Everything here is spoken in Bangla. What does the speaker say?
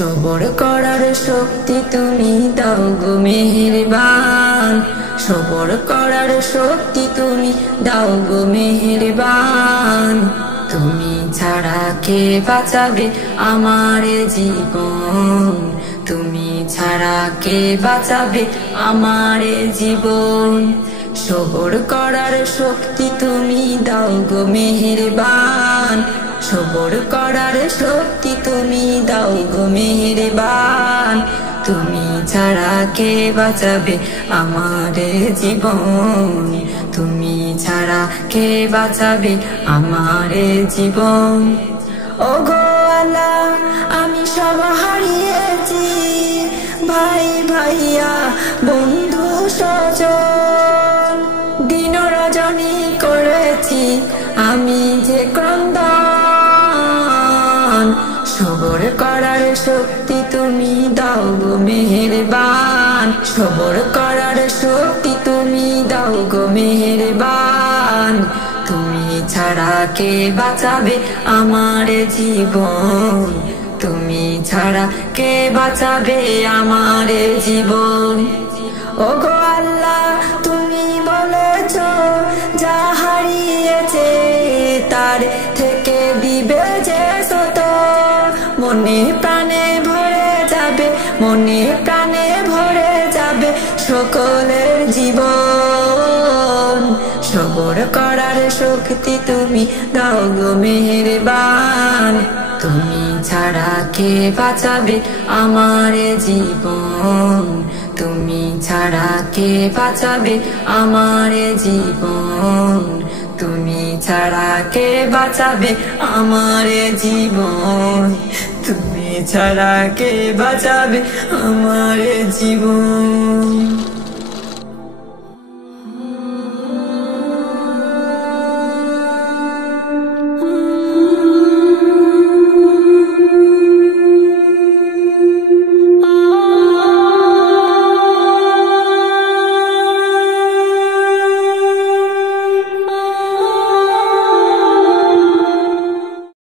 সবর করার শক্তি তুমি দাও গো মেহেরবান, সবর করার শক্তি তুমি দাও গো মেহেরবান। তুমি ছাড়া কে বাঁচাবে আমার জীবন, তুমি ছাড়া কে বাঁচাবে আমার জীবন। সবর করার শক্তি তুমি দাও গো মেহেরবান, সবর করার শক্তি তুমি দাও গো মেহেরবান। তুমি ছাড়া কে বাঁচাবে আমার জীবন, তুমি ছাড়া কে বাঁচাবে আমার জীবন। ওগো আল্লাহ আমি সব হারিয়েছি, ভাই ভাইয়া বন্ধু স্বজন, দিন রজনী করেছি আমি যে ক্রন্দন। সবর করার শক্তি তুমি দাও গো মেহেরবান, সবর করার শক্তি তুমি দাও গো মেহেরবান। তুমি ছাড়া কে বাঁচাবে আমার জীবন, তুমি ছাড়া কে বাঁচাবে আমার জীবন। ওগো আল্লাহ তুমি বলেছ যা হারিয়েছে তার থেকে দিবে যে শত, মনে প্রাণে ভরে যাবে, মনে প্রাণে ভরে যাবে সকলের জীবন। সবর করার শক্তি তুমি দাও গো মেহেরবান, তুমি ছাড়া কে বাঁচাবে আমার জীবন, তুমি ছাড়া কে বাঁচাবে আমার জীবন, তুমি ছাড়া কে বাঁচাবে আমার জীবন, তুমি ছাড়া কে বাঁচাবে আমার জীবন।